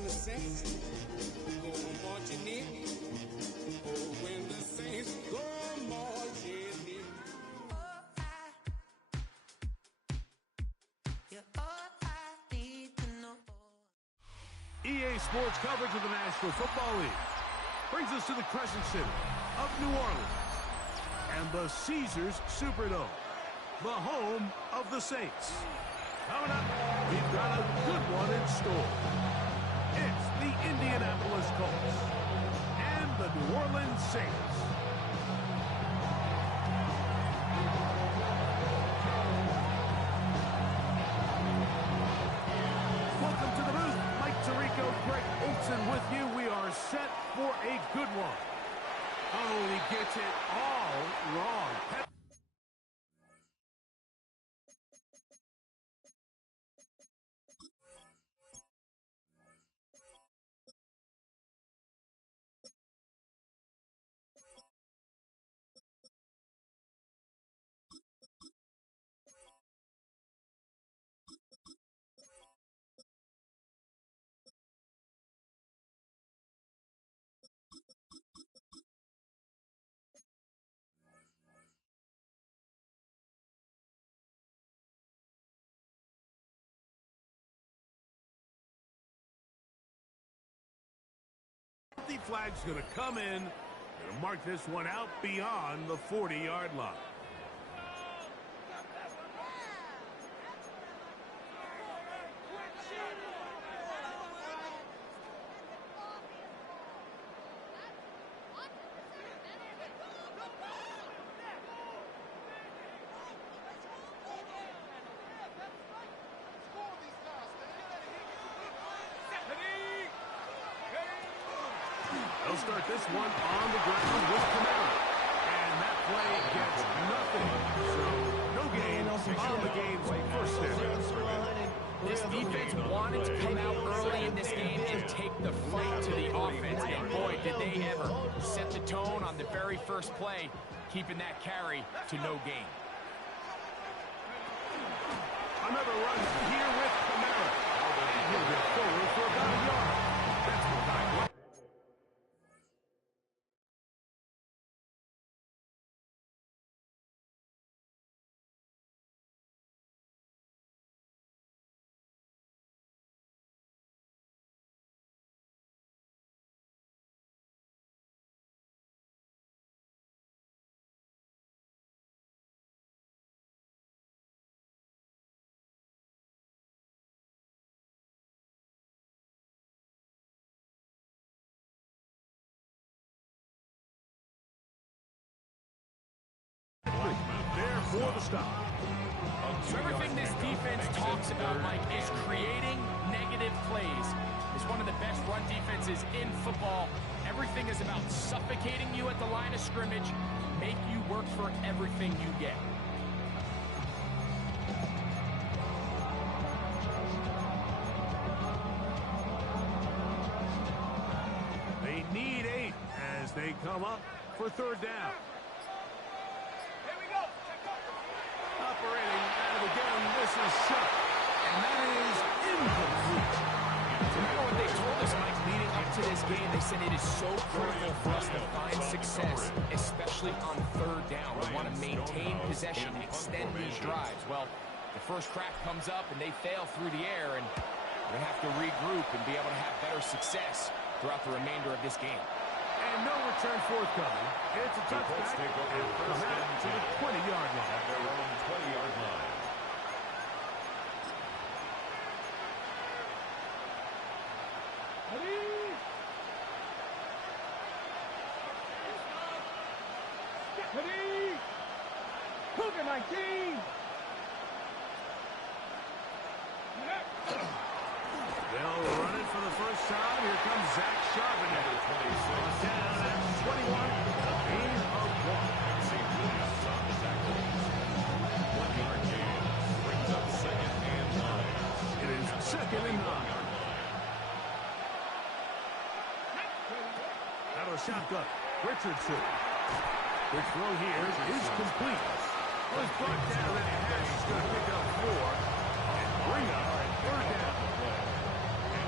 when the saints go marching in. Oh, when the saints go marching in. You're all I need to know. EA Sports coverage of the National Football League brings us to the Crescent City of New Orleans and the Caesars Superdome, the home of the Saints. Coming up, we've got a good one in store. It's the Indianapolis Colts and the New Orleans Saints. Welcome to the booth. Mike Tirico, Greg Olson with you. We are set for a good one. Oh, and he gets it all wrong. The flag's going to come in. Going to mark this one out beyond the 40-yard line. They'll start this one on the ground with Camara. And that play gets nothing. So, no gain on the game's first down. This defense wanted to come out early in this game and take the fight to the offense. And boy, did they ever set the tone on the very first play, keeping that carry to no gain. Another run here with Camara. And he'll get forward for about a yard. That's the time. There for the stop. So everything this defense talks about, Mike, is creating negative plays. It's one of the best run defenses in football. Everything is about suffocating you at the line of scrimmage, make you work for everything you get. They need 8 as they come up for third down. Operating out of the gun, this is shut. And that is incomplete. Remember what they told us, Mike, leading up to this game? They said it is so critical for us to find success, especially on third down. We want to maintain possession, extend these drives. Well, the first crack comes up and they fail through the air, and we're going to have to regroup and be able to have better success throughout the remainder of this game. And no return forthcoming. It's a touchback and come out to the 20-yard line. At their own 20-yard line. Cougar 19! They'll run it for the first time. Here comes Zach Charbonnet. Down at 21. A gain of 1. St. Louis on the tackle. 1-yard gain. Brings up 2nd and 9. It is 2nd and 9. Out of shotgun. Richardson. The throw here is complete. Was brought down and Harris is going to pick up 4 and bring up third down.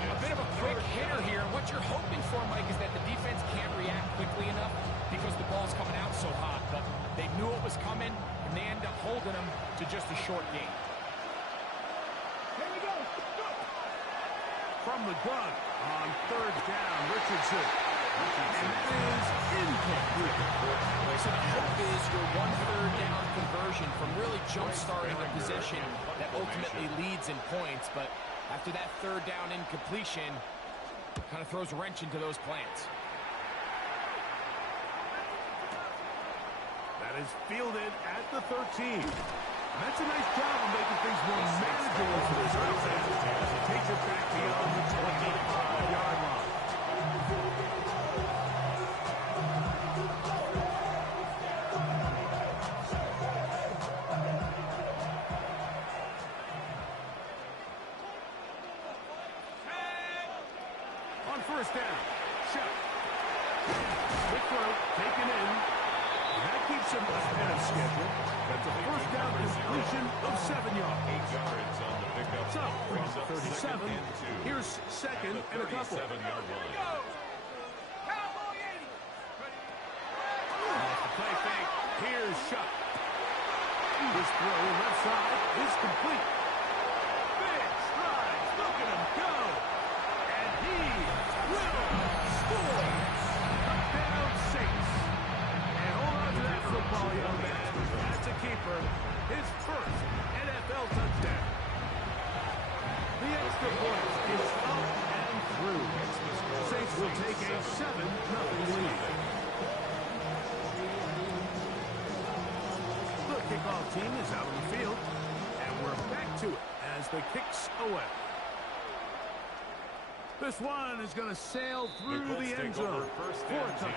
A bit of a quick hitter ball's coming out so hot, but they knew it was coming, and they end up holding them to just a short gain. Here we go. From the gun on third down, Richardson. And that is incomplete. So the hope is your 1/3 down conversion from really jump-starting a possession that ultimately leads in points, but after that third down incompletion, kind of throws a wrench into those plans. That is fielded at the 13. That's a nice job of making things more manageable for this offense as it takes it back beyond the 25-yard line. On first down, shot. Quick throw, taken in. That keeps him ahead of schedule. That's a first down completion of 7 yards. 8 yards on the pickup. So, from the 37, here's second and a couple. 37-yard line. Off the play fake, here's Shuck. This throw left side is complete. Big strides, look at him go. And he will score. Touchdown Saints. And hold on to that football, young man. That's a keeper. His first NFL touchdown. The extra point is up and through. Saints will take a 7-0 lead. The kickoff team is out on the field, and we're back to it as the kicks away. This one is going to sail through the end zone for a touchdown.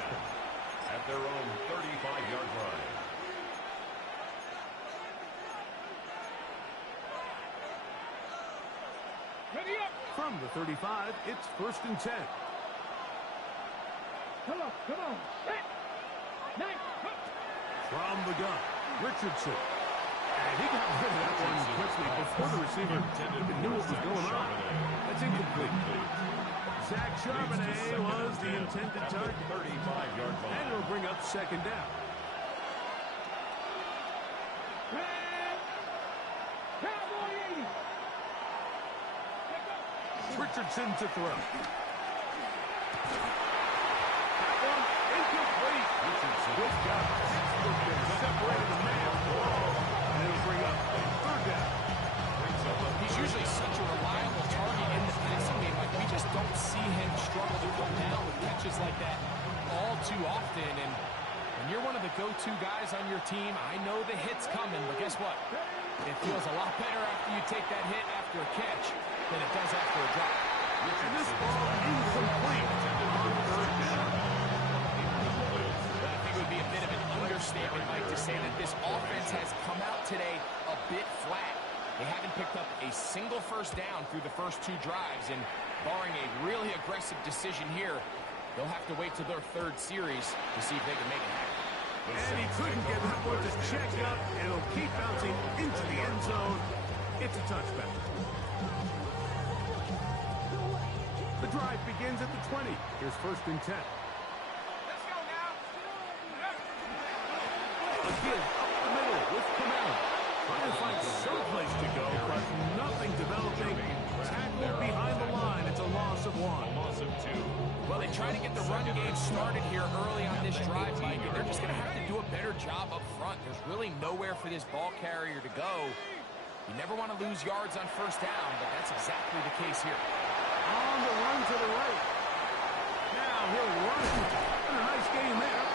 At their own 35-yard line. From the 35, it's 1st and 10. Come on. From the gun, Richardson. And he got rid of that one quickly before the receiver even knew what was going on. That's incomplete. Zach Charbonnet was the intended target. 35-yard line. And it'll bring up second down. Richardson to throw. That one incomplete. Richardson with God. Separated the man. And it'll bring up third down. He's usually such a reliable target in the passing game. Like, we just don't see him struggle to come down with catches like that all too often. And when you're one of the go-to guys on your team, I know the hit's coming, but guess what? It feels a lot better after you take that hit after a catch than it does after a drop. And this ball incomplete on third down. But I think it would be a bit of an understatement, Mike, to say that this offense has come out today a bit flat. They haven't picked up a single first down through the first 2 drives, and barring a really aggressive decision here, they'll have to wait till their 3rd series to see if they can make it happen. And he couldn't get that one to check up, and it'll keep bouncing into the end zone. It's a touchback. The drive begins at the 20. Here's 1st and 10. Let's go now. A give up the middle with Kamara. Trying to find some place to go, but nothing developing. Tackled behind the line. It's a loss of 1. Loss of 2. Well, they try to get the run game started here early on this drive, Mike, and they're just going to have to do a better job up front. There's really nowhere for this ball carrier to go. You never want to lose yards on first down, but that's exactly the case here. On the run to the right. Now he'll run it. And a nice game there.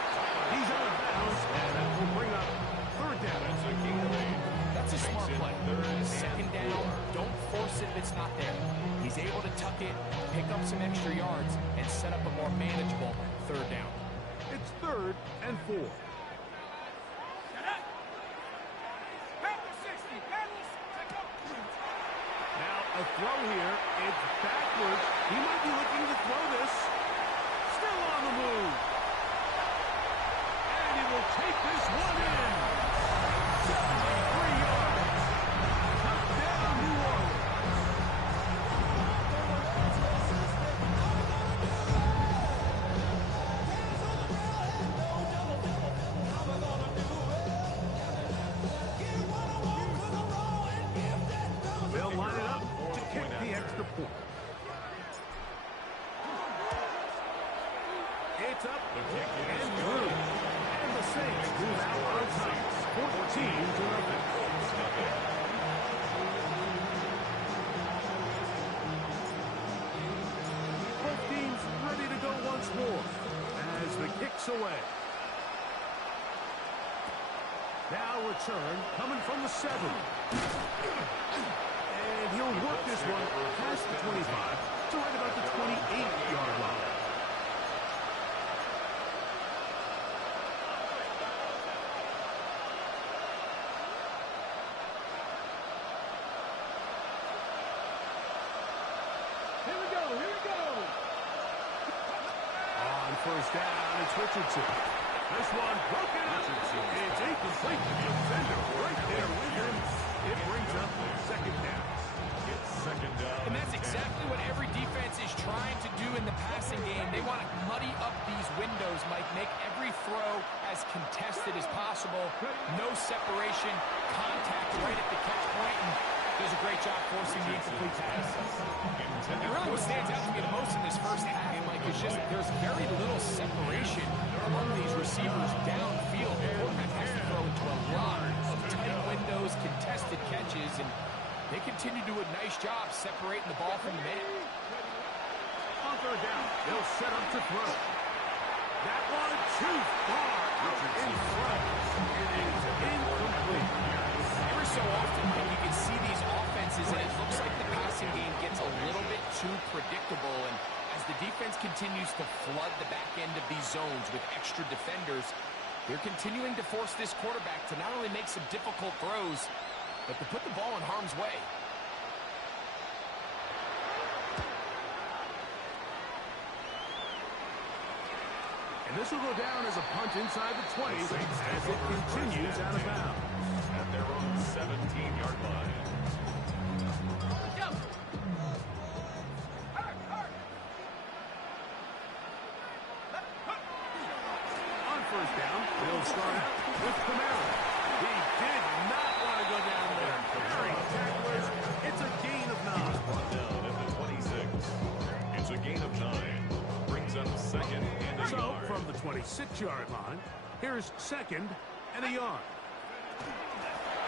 He's out of bounds, and that will bring up third down. That's a key play. That's a smart play. Second down, don't force it if it's not there. He's able to tuck it, pick up some extra yards, and set up a more manageable third down. It's 3rd and 4. Now a throw here. It's backwards. He might be looking to throw this. Still on the move. And he will take this one in. 73 yards. Touchdown, New Orleans. It's up and through. And the Saints move out on top, 14-0. Both teams ready to go once more as the kick's away. Now return coming from the 7. And he'll work this one past the 25 to right about the 28-yard line. Here we go. On first down, it's Richardson. This one broken up. It's incomplete. The defender right there with him. It brings up second down. It's second down. And that's exactly what every defense is trying to do in the passing game. They want to muddy up these windows, Mike, make every throw as contested as possible. No separation, contact right at the catch point, and does a great job forcing the incomplete pass. And really what stands out to me the most in this first half, Mike, is just there's very little separation among these receivers downfield. The quarterback has to throw into a lot of tight windows, contested catches, and they continue to do a nice job separating the ball from the man. On third down, they'll set up to throw. That one too far in front. It is incomplete. Every so often, Mike, you can see these offenses, and it looks like the passing game gets a little bit too predictable. And as the defense continues to flood the back end of these zones with extra defenders, they're continuing to force this quarterback to not only make some difficult throws, but to put the ball in harm's way. And this will go down as a punt inside the 20 as it continues out of bounds. At their own 17-yard line. On first down, they'll start out with Camara. He did not want to go down there. Very tacklers. It's a gain of 9. Brought down at the 26. It's a gain of 9. Brings up second and a So yard. from the 26-yard line, here's second and a yard.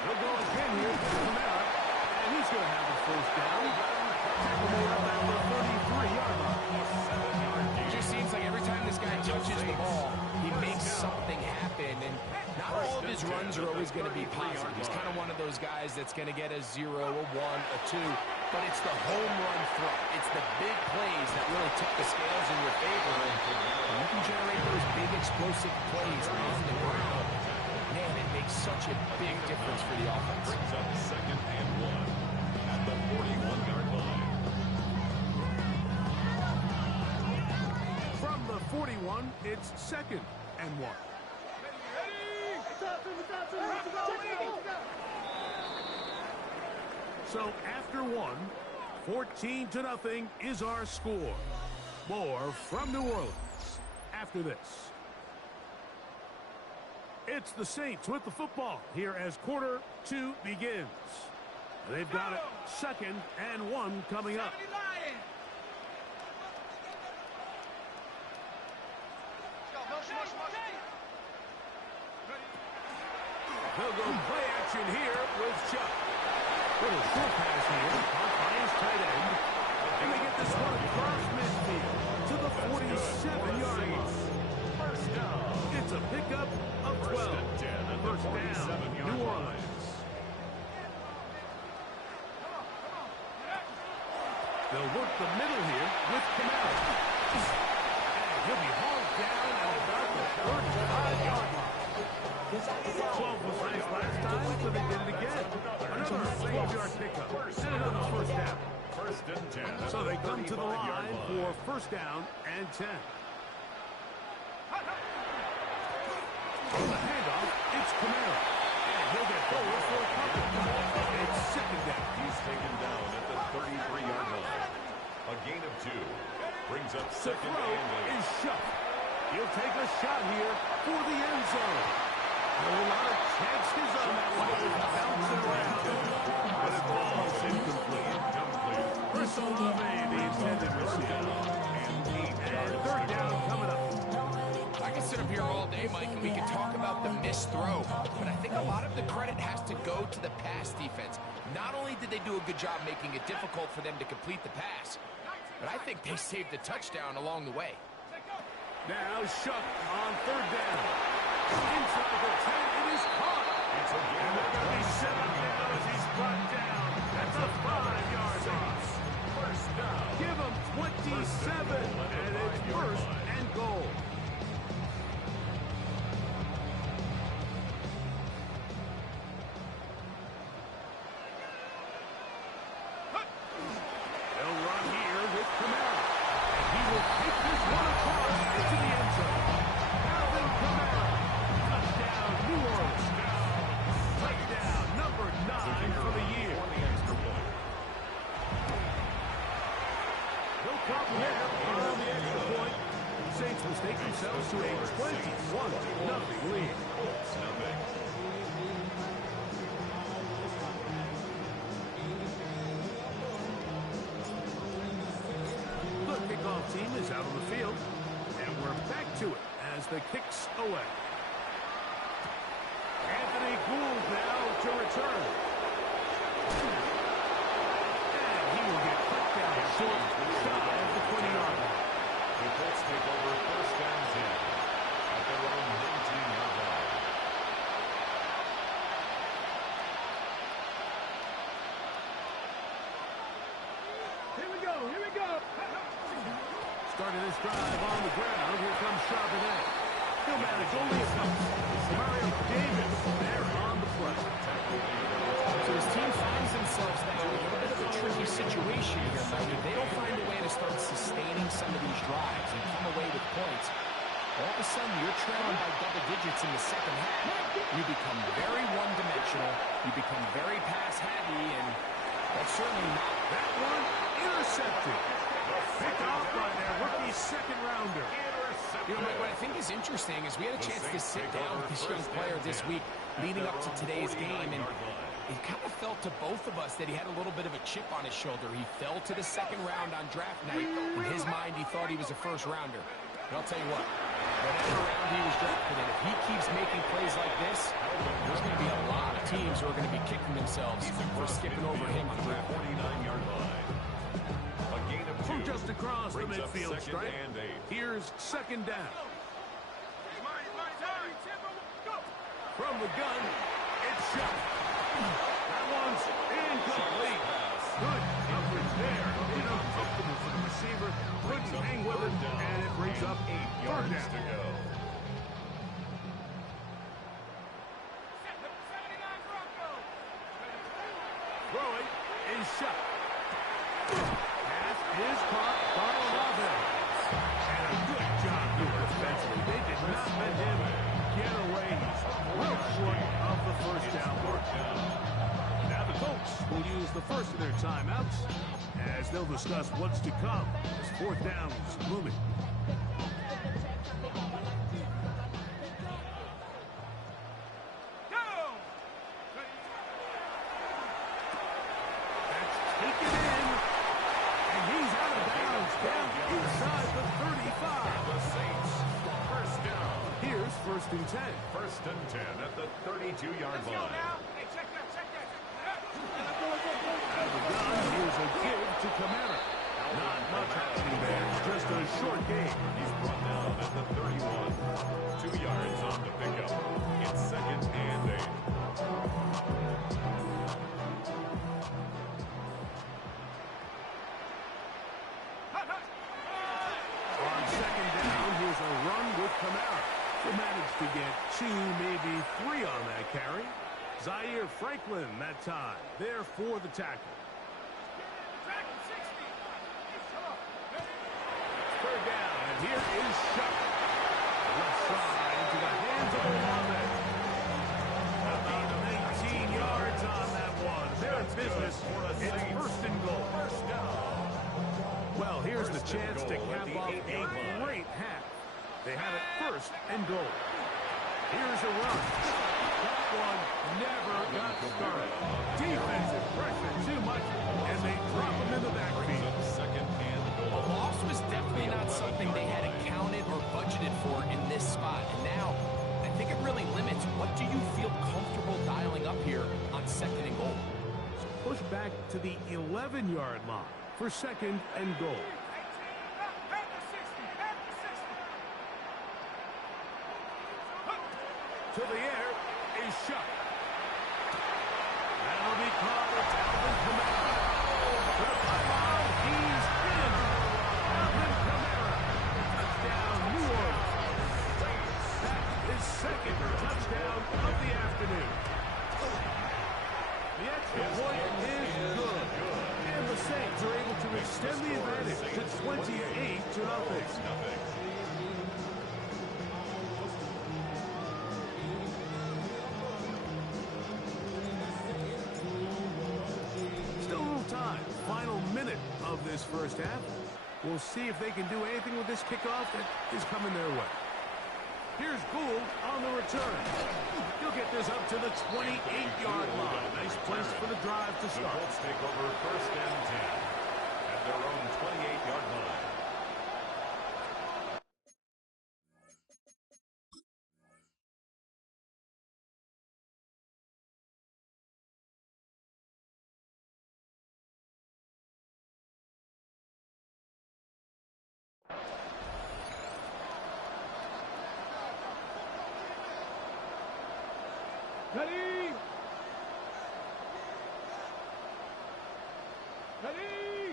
They'll go again here with Camara, and he's going to have a first down. Tackle made up at the 33-yard line. It just seems like every time this guy touches the ball, he makes something happen, and not all of his runs are always going to be positive. He's kind of one of those guys that's going to get a 0, a 1, a 2, but it's the home run throw. It's the big plays that really tip the scales in your favor, and you can generate those big explosive plays on the ground. Man, it makes such a big difference for the offense. Brings up second and 1 at the 41-yard line. From the 41, it's second and 1. So after 1, 14-0 is our score. More from New Orleans after this. It's the Saints with the football here as quarter 2 begins. They've got it second and 1 coming up. They'll go play action here with Chuck. Little short pass here, caught by his tight end. And they get this one across midfield to the 47-yard line. First down. It's a pickup of 12. First and 10 at the First down, 47-yard New line. Orleans. They'll work the middle here with Camara. And he'll be hauled down at about the 35-yard line. 12 was raised last time, so they did it again. Another 12-yard pickup and another first down. First and 10. So they come to the line for first down and 10. On the handoff, it's Camara. And he'll get forward for a couple. It's second down. He's taken down at the 33-yard line. A gain of 2. Brings up The second throw and 8. is shut. He'll take a shot here for the end zone. A lot of chances on that one. Bouncing around. But it falls incomplete. Chris Olave, the intended receiver. And third down coming up. sit up here all day, Mike, and we can talk about the missed throw, but I think a lot of the credit has to go to the pass defense. Not only did they do a good job making it difficult for them to complete the pass, but I think they saved a touchdown along the way. Now Shuck on third down. Inside the 10, it is caught. And they're going to be set up now as he's brought down. That's a 5-yard loss. First down. Give him 27, and it's first and goal. They'll run here with Kamara. And he will take this one across into the end zone. Alvin Kamara. Touchdown, New Orleans. Touchdown, number 9 for the year. No problem there. On the extra point. Saints will take themselves to a 21-0 lead. The kickoff team is out on the field, and we're back to it as the kick's away. Anthony Gould now to return. And he will get put down short, shy of the 20-yard line. The Colts take over first and 10 at their own 19-yard line. Here we go, here we go. Starting this drive on the ground, here comes Charbonnet. He'll manage only a couple. Mario Davis there on the play. So his team finds themselves now in a little bit of a tricky situation here, Mikey. They don't find a way to start sustaining some of these drives and come away with points. All of a sudden, you're trailing by double digits in the second half. You become very one-dimensional. You become very pass-heavy, and that's certainly not. That one intercepted. Picked off by their rookie second-rounder. You know, Mike, what I think is interesting is we had a chance to sit down with this young player this week leading up to today's game, and it kind of felt to both of us that he had a little bit of a chip on his shoulder. He fell to the second round on draft night. In his mind, he thought he was a first-rounder. But I'll tell you what, whatever round he was drafted in, if he keeps making plays like this, there's going to be a lot of teams who are going to be kicking themselves for skipping over him on the draft. 49-yard line. A gain of 2. From just across the Brings up midfield second stripe, and 8. here's second down. From the gun, it's shot. That one's incomplete. Good coverage there. Uncomfortable for the receiver. Couldn't hang with it, and it brings up 8 yards to go. Throwing is shot. Pass is caught by Olave. And a good job here defensively. They did not let him get away. He's real short of the first down mark. Now the Colts will use the first of their timeouts as they'll discuss what's to come as fourth down is looming. That's taken in, and he's out of bounds down inside the 35. The Saints, first down. Here's first and 10. First and 10 at the 32-yard line. Out of the gun, here's a give to Kamara. Not much happening there. It's just a short game. He's brought down at the 31. 2 yards on the pickup. It's second and 8. On second down, here's a run with Kamara. He managed to get 2, maybe 3 on that carry. Zaire Franklin that time, there for the tackle. Third down, and here is Shuck. Left side into the hands of Olave. About 19 yards on that one. They're in business. It's first and goal. First down. Well, here's the chance to cap off a great half. They have it first and goal. Here's a run. That one never got started. Defensive pressure too much, and they drop him in the backfield. Second and goal. A loss was definitely not something they had accounted or budgeted for in this spot. back to the 11-yard line for 2nd and goal. To the air is shot. That'll be caught. It's Alvin Kamara. To the pylon, he's in. Alvin Kamara. Touchdown, New Orleans. That is 2nd touchdown of the afternoon. The extra point is good. And the Saints are able to extend the advantage to 28-0. Time. Final minute of this first half. We'll see if they can do anything with this kickoff that is coming their way. Here's Gould on the return. He'll get this up to the 28-yard line. Nice place for the drive to start. The Colts take over 1st and 10 at their own 28-yard line. Ready! Ready!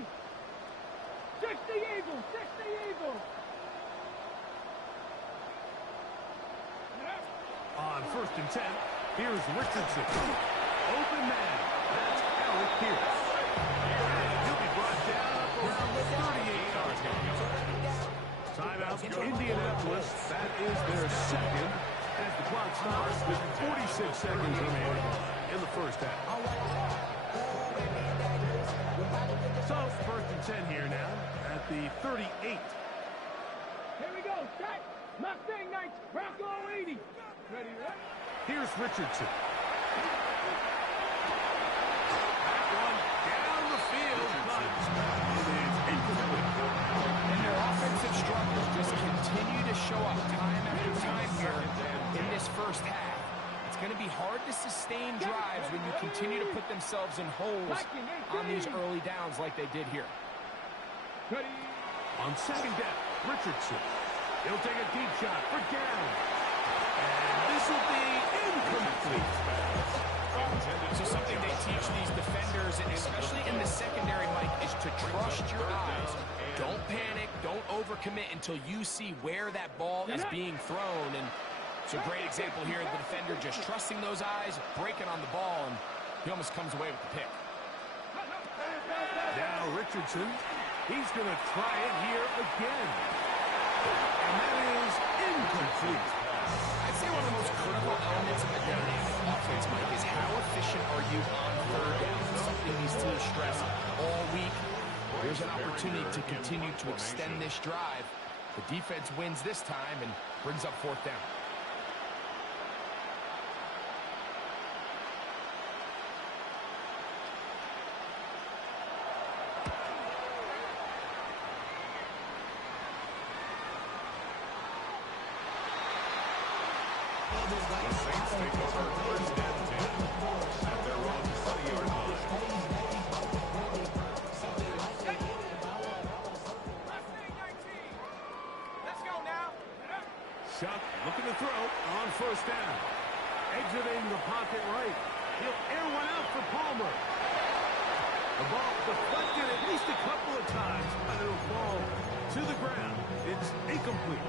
60 Eagles! 60 Eagles! On 1st and 10, here's Richardson. Open man. That's Alec Pierce. And he'll be brought down up around the 38-yard line. Timeout, Indianapolis. That is their 2nd. As the clock stops with 46 seconds remaining in the first half. So, 1st and 10 here now at the 38. Here we go. Set. Mustang Knights. Bronco 80. Ready, ready? Here's Richardson. That one down the field, but it is incomplete. And their offensive struggles just continue to show up time after time here in this first half. It's going to be hard to sustain drives when you continue to put themselves in holes on these early downs like they did here. Ready? On 2nd down, Richardson. He'll take a deep shot for down. And this will be incomplete. So something they teach these defenders, and especially in the secondary, Mike, is to trust your eyes. Don't panic. Don't overcommit until you see where that ball is being thrown. And it's a great example here. The defender just trusting those eyes, breaking on the ball, and he almost comes away with the pick. Now Richardson. He's going to try it here again. And that is incomplete. I'd say one of the most critical elements of a dynamic offense, Mike, is how efficient are you on 3rd down? Something these teams stress all week. There's an opportunity to continue to extend this drive. The defense wins this time and brings up 4th down. The Saints take over 1st and 10 at their own 20-yard line. Let's go now. Shuck looking to throw on 1st down. Exiting the pocket right. He'll air one out for Palmer. The ball deflected at least a couple of times, but it'll fall to the ground. It's incomplete.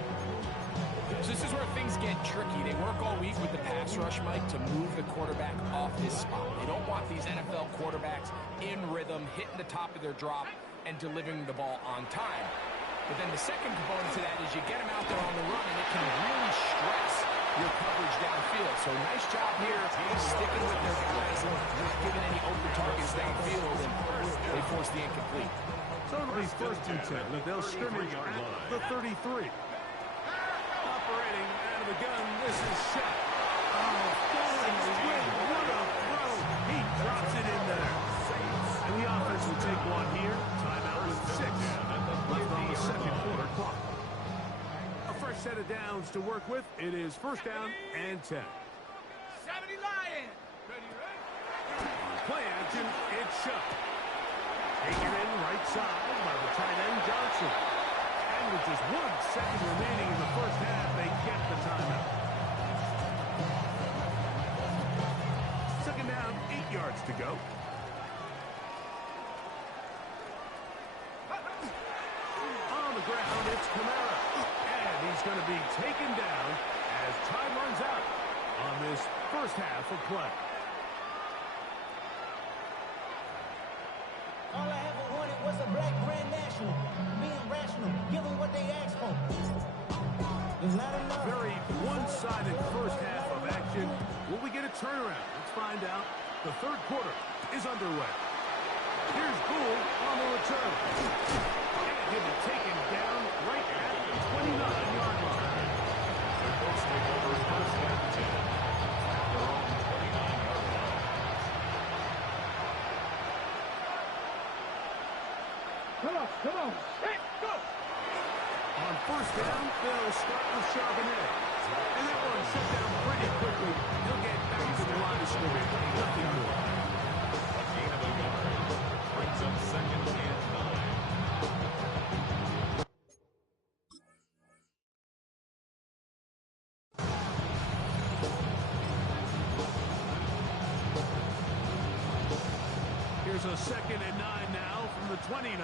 So this is where things get tricky. They work all week with the pass rush, Mike, to move the quarterback off his spot. They don't want these NFL quarterbacks in rhythm, hitting the top of their drop, and delivering the ball on time. But then the second component to that is you get them out there on the run, and it can really stress your coverage downfield. So nice job here, sticking with their guys and not giving any open targets downfield, and they force the incomplete. So it'll be 1st and 10. They'll scrimmage at the 33. Operating out of the gun, this is shot. Oh, falling away. What a throw. He drops it in there. And the offense will take one here. Timeout with 6 left on the 2nd quarter clock. A fresh set of downs to work with. It is 1st down and 10. 70 Lions. Ready, ready? Play action, it's Shuck. Taken in right side by the tight end Johnson. And with just 1 second remaining in the first half, they get the timeout. Second down, 8 yards to go. On the ground, it's Kamara. And he's going to be taken down as time runs out on this first half of play. All I ever wanted was a black grand national. Being rational, give them what they ask for. It's not enough. Very one-sided first half of action. Will we get a turnaround? Let's find out. The third quarter is underway. Here's Gould on the return. And he'll be taken down right at the 29-yard line. The Colts take over first and 10 at their own 29-yard line. Come on. Hey, go. On first down, they'll start with Charbonnet. And that one shut down pretty quickly. He'll get back to the line of scrimmage. Nothing more. A gain of a yard brings up second and 9. Here's a second and 9 now from the 29.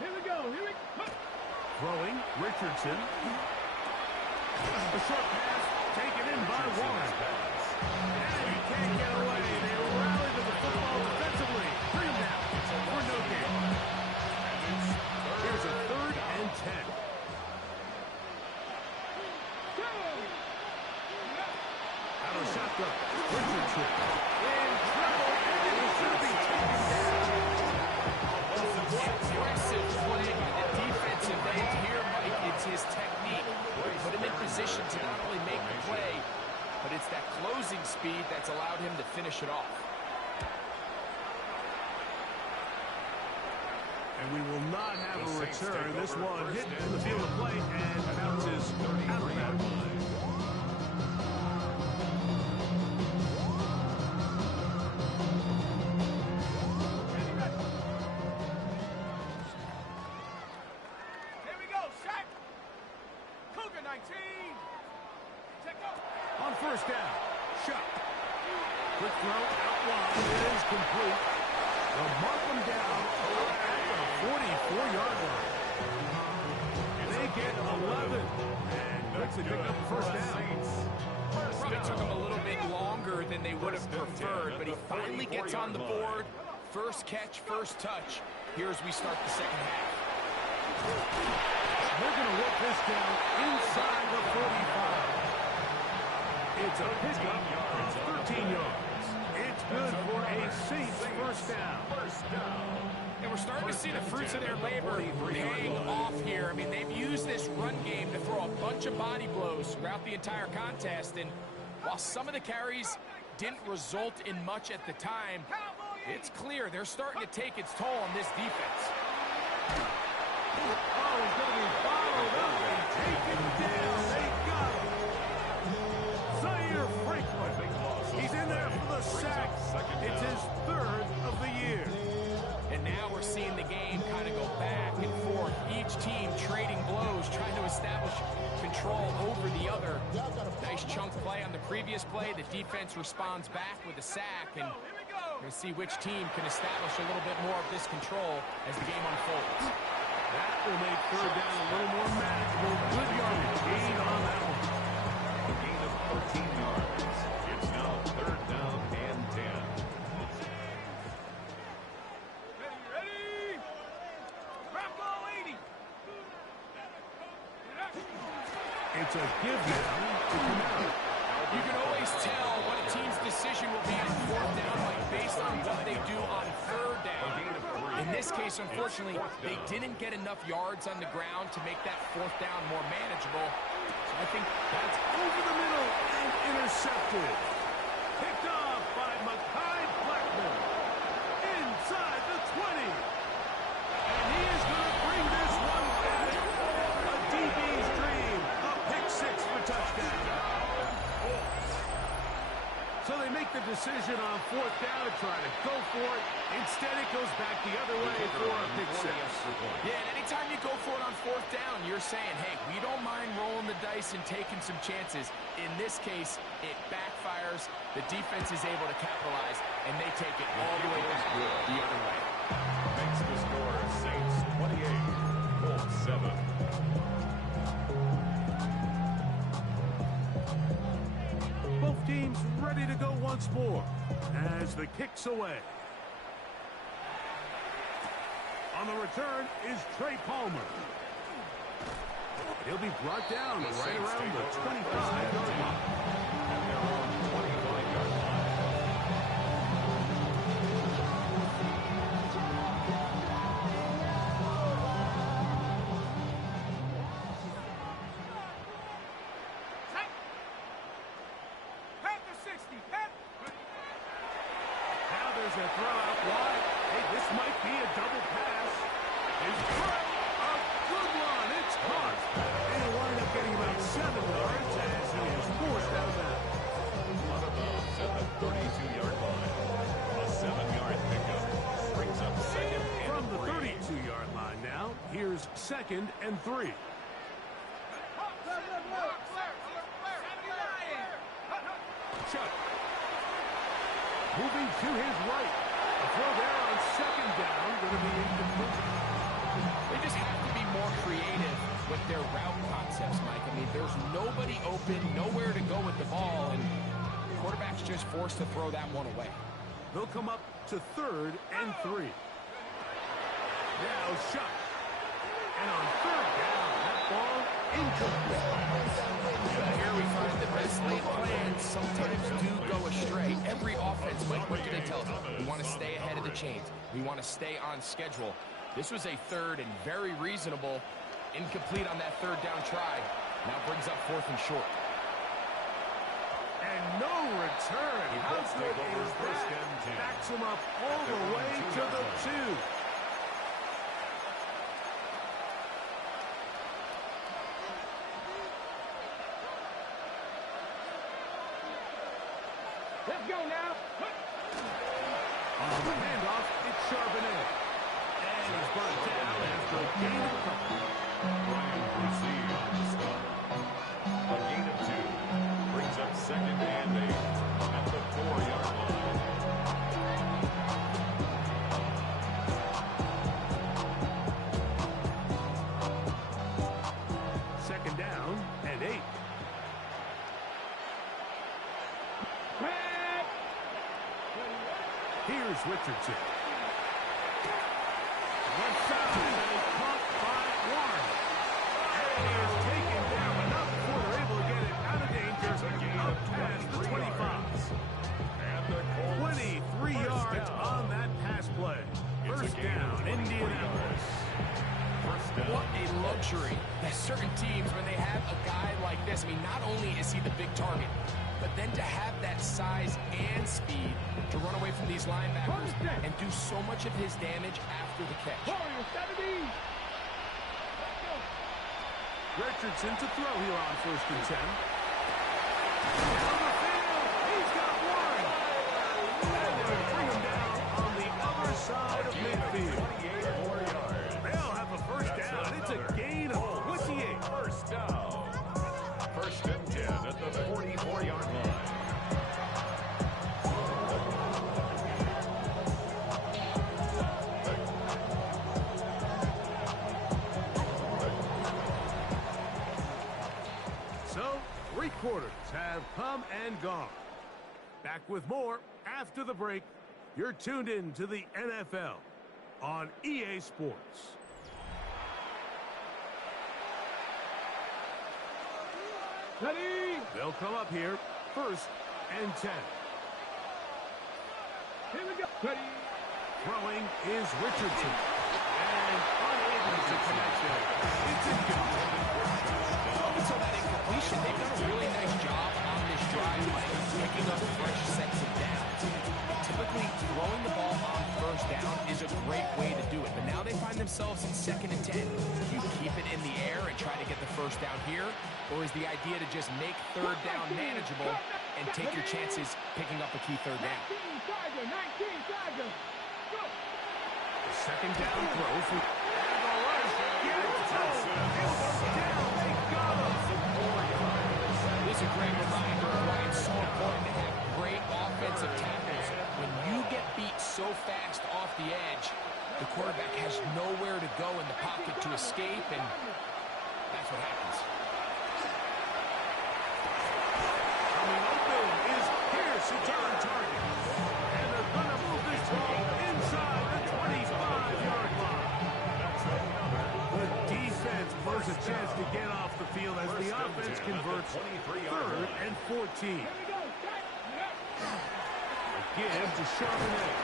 Here we go. Throwing, Richardson. A short pass taken in by Warren. And he can't get away. They rally to the football defensively. Bring him down. For no gain. Here's a third and 10. Out of shotgun. Richardson. In trouble. And he's going to be taken down. Impressive play by the defensive end here, Mike. It's his technique. Put him in position to not only make the play, but it's that closing speed that's allowed him to finish it off. And we will not have a return. This one hit in the field of play and bounces out of that line. On first down, Shuck. Quick throw out wide. It is complete. They'll mark them down at the 44-yard line. They get 11. And that's a pick up first down. Probably took him a little bit longer than they would have preferred, but he finally gets on the board. First catch, first touch. Here as we start the second half. They're going to work this down inside the 45. It's a pickup of 13 yards. It's good for a Saints first down. And we're starting to see the fruits of their labor paying off here. I mean, they've used this run game to throw a bunch of body blows throughout the entire contest. And while some of the carries didn't result in much at the time, it's clear they're starting to take its toll on this defense. Oh, he's going to be followed up and taken down. They got him. Zaire Franklin. He's in there for the sack. It's his third of the year. And now we're seeing the game kind of go back and forth. Each team trading blows, trying to establish control over the other. Nice chunk play on the previous play. The defense responds back with a sack. And we're going to see which team can establish a little bit more of this control as the game unfolds. That will make third down a little more manageable. Good yardage gain on that one. A gain of 13 yards. It's now third down and 10. Ready? Bravo 80. It's a give now to Kamara. You can always tell what a team's decision will be on fourth down, like based on what they do on third down. In this case, unfortunately, they didn't get enough yards on the ground to make that fourth down more manageable. So I think That's over the middle and intercepted. Picked off by Mekhi Blackman. Inside the 20. And he is going to bring this one back. A DB's dream. A pick six for touchdown. So they make the decision. decision on fourth down, trying to go for it. Instead, it goes back the other way for a pick six. Yeah, and anytime you go for it on fourth down, you're saying, hey, we don't mind rolling the dice and taking some chances. In this case, it backfires. The defense is able to capitalize, and they take it all the way back the other way. Makes the score Saints 28, Colts 7. Both teams ready to go once more as the kick's away. On the return is Trey Palmer. He'll be brought down right around the 25-yard line. At their own 25-yard line. Now there's a throw out wide. Hey, this might be a double pass. His throw, a good one. It's caught. He'll wind up getting about 7 yards as he is forced out of bounds. Out of bounds at the 32-yard line. A 7-yard pickup brings up second and From the 3. 32-yard line now, here's 2nd and 3. Chuck. Moving to his right. A throw there on 2nd down. Going to be incomplete. They just have to be more creative with their route concepts, Mike. I mean, there's nobody open, nowhere to go with the ball, and the quarterback's just forced to throw that one away. They'll come up to 3rd and 3. Now Chuck. And on 3rd down, that ball incomplete. Here we find the best laid plans sometimes do go astray. Every offense, Mike, what do they tell us? We want to stay ahead of the chains. We want to stay on schedule. This was a 3rd and very reasonable. Incomplete on that 3rd down try. Now brings up 4th and short. And no return. How good is that? Backs him up all the way to the 2. Let's go now. On the handoff, it's Charbonnet. And he's brought down after a gain of couple. Brian Brucey on the stop. A gain of 2 brings up 2nd and 8 at the 4-yard line. Second down and 8. Here's Richardson. Left side, and it's caught by Warren. And he is taken down enough before they're able to get it out of danger. Up past the 25. And the Colts 23 yards on that pass play. First down, Indianapolis. First down. What a luxury that certain teams, when they have a guy like this, I mean, not only is he the big target, but then to have that size and speed to run away from these linebackers and do so much of his damage after the catch. Richardson to throw here on 1st and 10. Down the field, he's got one. And they'll bring him down on the other side of midfield. 28 more yards. They'll have a first down. It's a gain of 28. First down. First and 10 at the 44-yard line. So, 3 quarters have come and gone. Back with more after the break. You're tuned in to the NFL on EA Sports. Ready? They'll come up here, 1st and 10. Here we go. Ready? Throwing is Richardson. And unable to connect there. It's incomplete. Up until that incompletion, they've done a really nice job on this drive by picking up fresh sets of downs. Typically, throwing the ball on 1st down is a great way to do it. But now they find themselves in 2nd and 10. Do you keep it in the air and try to get the 1st down here? Or is the idea to just make 3rd down manageable and and take your chances picking up a key third down. 19 Charger. Go. Second down throw for and the rush. They got him. This is a great reminder of why it's so important to have great offensive tackles. When you get beat so fast off the edge, the quarterback has nowhere to go in the pocket to escape, and that's what happens. Coming open is Pierce, who's on target. And they're going to move this ball inside the 25-yard line. The defense blows a chance to get off the field as the offense converts 3rd and 14. Give to Charbonnet.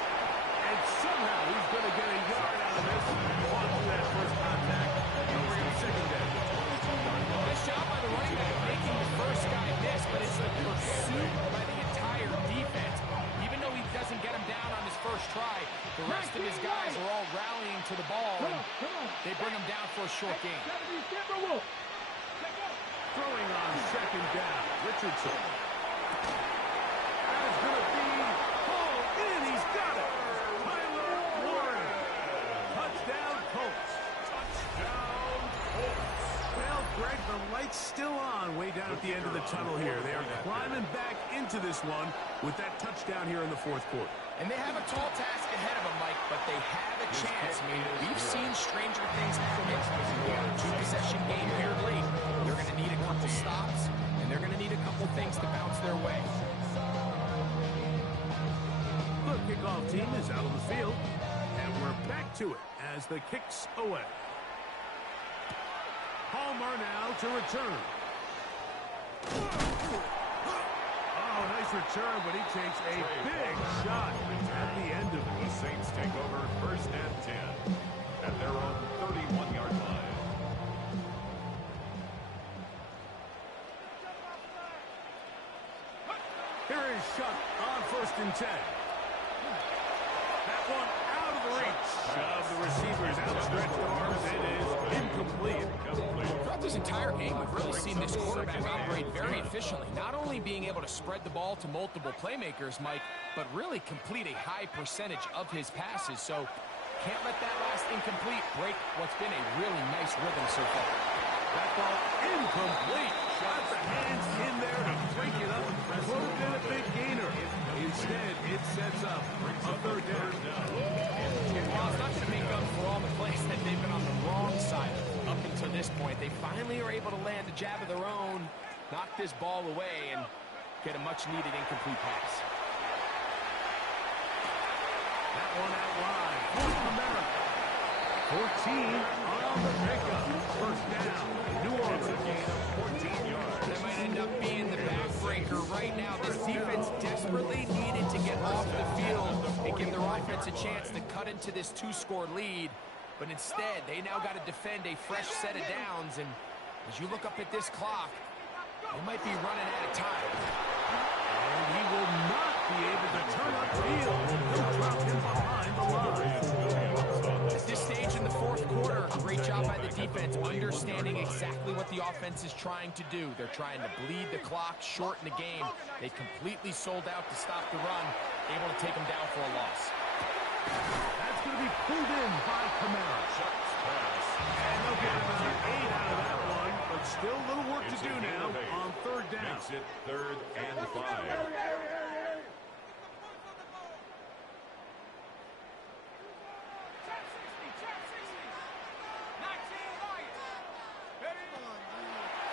And somehow he's going to get a yard out of this on that first contact. Over in second down. Nice job by the running back making the first guy miss, but it's the pursuit by the entire defense. Even though he doesn't get him down on his first try, the rest of his guys are all rallying to the ball, and they bring him down for a short gain. Throwing on second down, Richardson. That is going to be hauled in. He's got it. Tyler Warren. Touchdown, Colts. Touchdown, Colts. Well, Greg, the light's still on way down at the end of the tunnel here. They are climbing back into this one with that touchdown here in the fourth quarter. And they have a tall task ahead of them, Mike, but they have a chance. I mean, we've seen stranger things happen. They're a two-possession game here late. They're going to need a couple stops, and they're going to need a couple things to bounce their way. The kickoff team is out on the field, and we're back to it as the kick's away. Palmer now to return. Oh, nice return, but he takes a big shot at the end of it. The Saints take over 1st and 10 at their own 31-yard line. Here is Shuck on 1st and 10. That one out of the reach of the receiver's outstretched arms. It is incomplete. Throughout this entire game, we've really seen this quarterback operate very efficiently. Not only being able to spread the ball to multiple playmakers, Mike, but really complete a high percentage of his passes. So can't let that last incomplete break what's been a really nice rhythm so far. That ball incomplete. Got the hands in there to break it up. Could have been a big gainer. Instead, it sets up a 3rd down. Well, it's not going to make up for all the plays that they've been on the wrong side of up until this point. They finally are able to land a jab of their own, knock this ball away, and get a much-needed incomplete pass. That one out wide. North America. 14 on the pickup. 1st down. New Orleans. A gain of 14 yards. That might end up being the backbreaker right now. This defense desperately needed to get off the field and give their offense a chance to cut into this 2-score lead. But instead, they now got to defend a fresh set of downs. And as you look up at this clock, they might be running out of time. And he will not be able to turn up field. They'll drop him behind the line. At this stage in the fourth quarter, great job by the defense understanding exactly what the offense is trying to do. They're trying to bleed the clock, shorten the game. They completely sold out to stop the run, able to take them down for a loss. That's going to be pulled in by Kamara. And they'll get about 8 out of that one, but still a little work to do now on 3rd down. Makes it 3rd and 5.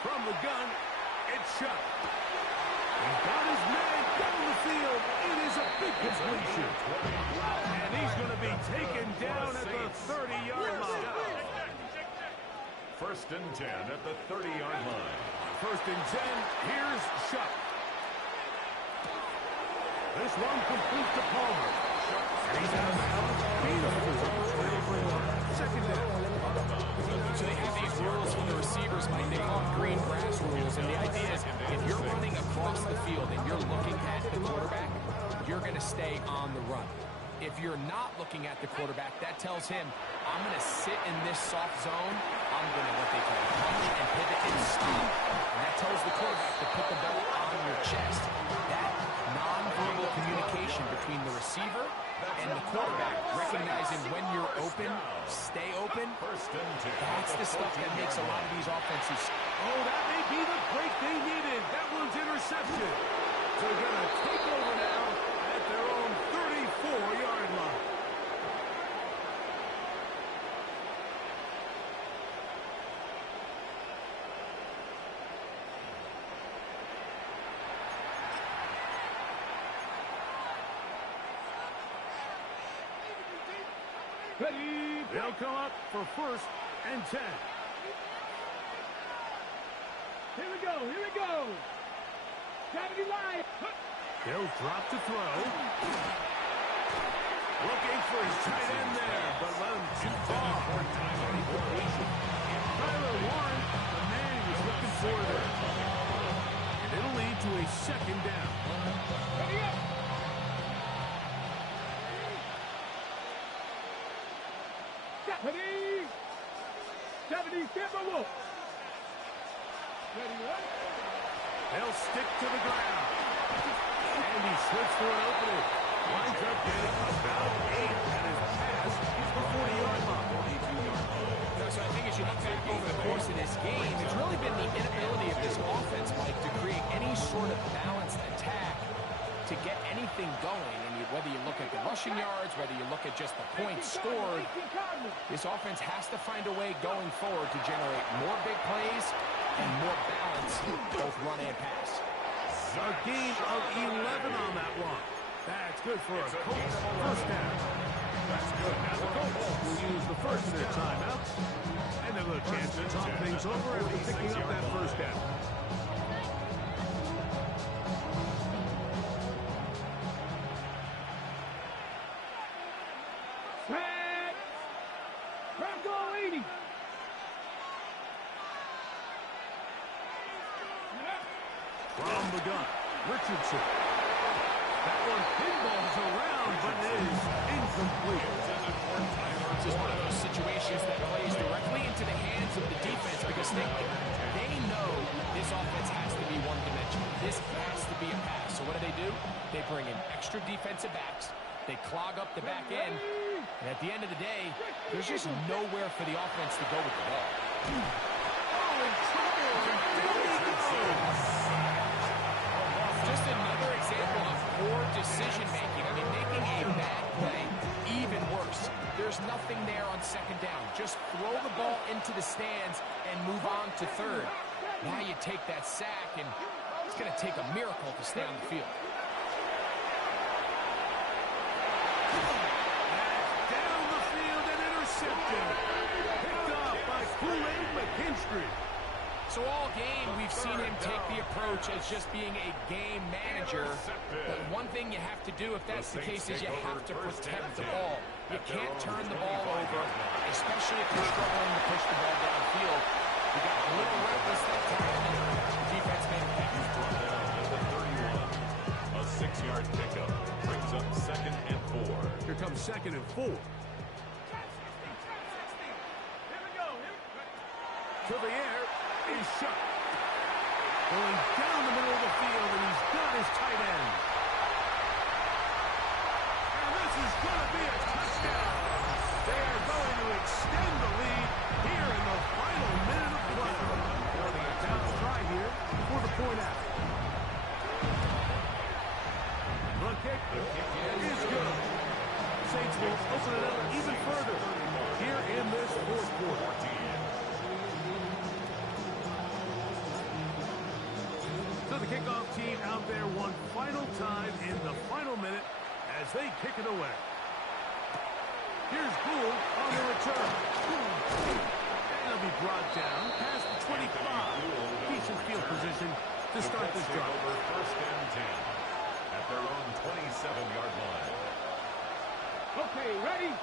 From the gun, it's Shuck. He's got his man down the field. It is a big completion. And he's going to be taken down at the 30-yard line. 1st and 10 at the 30-yard line. 1st and 10, here's Shuck. This one complete to Palmer. And he's out of bounds. Beautiful. 2nd down. So they have these rules for the receivers, Mike. They call them green grass rules. And the idea is if you're running across the field and you're looking at the quarterback, you're going to stay on the run. If you're not looking at the quarterback, that tells him, I'm going to sit in this soft zone. I'm going to, what they call punch and pivot and stop. And that tells the quarterback to put the ball on on your chest. That nonverbal communication between the receiver and the quarterback, recognizing when you're open, stay open, that's the stuff that makes a lot of these offenses. Oh, that may be the break they needed. That one's intercepted. So they're going to take over now at their own 34-yard line. Ready. They'll come up for 1st and 10. Here we go. Here we go. Gravity line. He'll drop to throw. Looking for his tight end there, but let him too far. Tyler Warren, the man he was looking for there. And it'll lead to a 2nd down. Ready up. Ready. 70 Timberwolves. Ready up. They'll stick to the ground. And he slips for an opening. Winds up getting about 8, and his pass is the 40-yard line. So I think as you look back over the course of this game, it's really been the inability of this offense, Mike, to create any sort of balanced attack to get anything going. And whether you look at the rushing yards, whether you look at just the points scored, this offense has to find a way going forward to generate more big plays and more balance, both run and pass. A gain of 11 on that one. That's good for a Colts 1st down. That's good. Now the Colts will use the first of their timeouts. And they'll have a chance to talk things over after picking up that 1st down. Set. Bronco 80. From the gun, Richardson. That one pinballs around, but it is incomplete. This is one of those situations that plays directly into the hands of the defense because they know this offense has to be one-dimensional. This has to be a pass. So what do? They bring in extra defensive backs. They clog up the back end. And at the end of the day, there's just nowhere for the offense to go with the ball. Oh, in trouble. There he goes. Just another example of poor decision-making. I mean, making a bad play even worse. There's nothing there on 2nd down. Just throw the ball into the stands and move on to 3rd. Now you take that sack, and it's going to take a miracle to stay on the field. Down the field and intercepted. Picked up by Kool-Aid McKinstry. So all game, we've seen him take the approach as just being a game manager. But one thing you have to do, if that's the case, is you have to protect the ball. You can't turn the ball over, especially if you're struggling to push the ball downfield. You got a little reckless that time, and the defense made a pass. A 6-yard pickup brings up 2nd and 4. Here comes 2nd and 4. To the air is shot. Going down the middle of the field, and he's got his tight end. And this is going to be a touchdown. They are going to extend the lead here in the final minute of play. Down to try here for the point out. The kick is good. Saints will open it up even further here in this 4th quarter. So the kickoff team out there one final time in the final minute as they kick it away. Here's Gould on the return. And he'll be brought down past the 25. Decent field position to start this drive. Over 1st and 10 at their own 27-yard line. Okay, ready?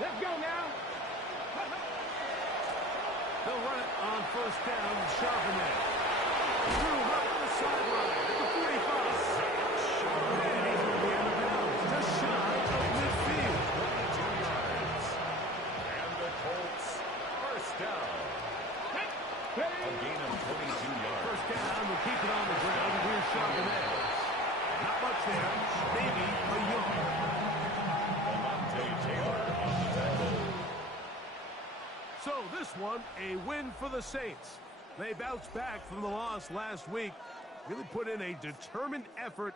Let's go now. They'll run it on 1st down and sharpen it. Through right on the sideline at the 45. And he's going to be out of bounds just shy of midfield. 22 yards. And the Colts 1st down. A gain of 22 yards. First down, we'll keep it on the ground, and here's Charbonnet. Not much there, maybe a yard. Alontae Taylor on the tackle. So this one, a win for the Saints. They bounced back from the loss last week, really put in a determined effort